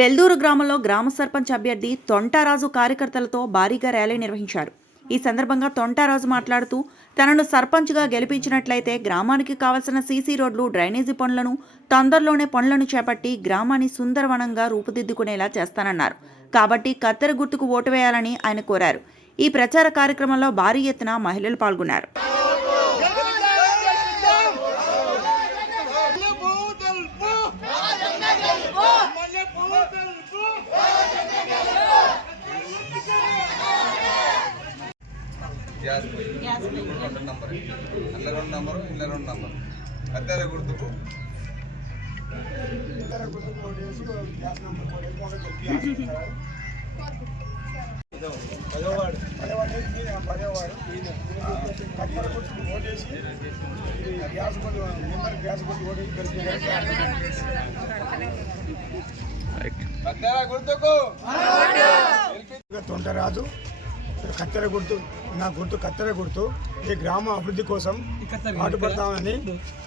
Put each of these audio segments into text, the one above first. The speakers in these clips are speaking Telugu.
వెల్దూరు గ్రామంలో గ్రామ సర్పంచ్ అభ్యర్థి తొంటారాజు కార్యకర్తలతో భారీగా ర్యాలీ నిర్వహించారు. ఈ సందర్భంగా తొంటారాజు మాట్లాడుతూ తనను సర్పంచ్గా గెలిపించినట్లయితే గ్రామానికి కావలసిన సీసీ రోడ్లు, డ్రైనేజీ పనులను తొందరలోనే పనులను చేపట్టి గ్రామాన్ని సుందరవనంగా రూపుదిద్దుకునేలా చేస్తానన్నారు. కాబట్టి కత్తెర గుర్తుకు ఓటు వేయాలని ఆయన కోరారు. ఈ ప్రచార కార్యక్రమంలో భారీ ఎత్తున మహిళలు పాల్గొన్నారు. కత్తెర గుర్తుకు తొంటరాజు కత్తెర గుర్తు, నా గుర్తు కత్తెర గుర్తు. ఈ గ్రామ అభివృద్ధి కోసం పాటుపడతామని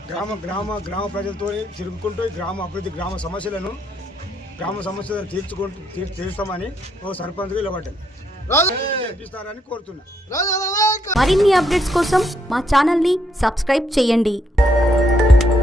గ్రామ ప్రజలతో తిరుగుకుంటూ ఈ గ్రామ అభివృద్ధి, గ్రామ సమస్యలను తీర్చుతామని ఓ సర్పంచ్గా నిలబడ్డాను. కోరుతున్నా. మరిన్ని అప్డేట్స్ కోసం మా ఛానల్ని సబ్స్క్రైబ్ చేయండి.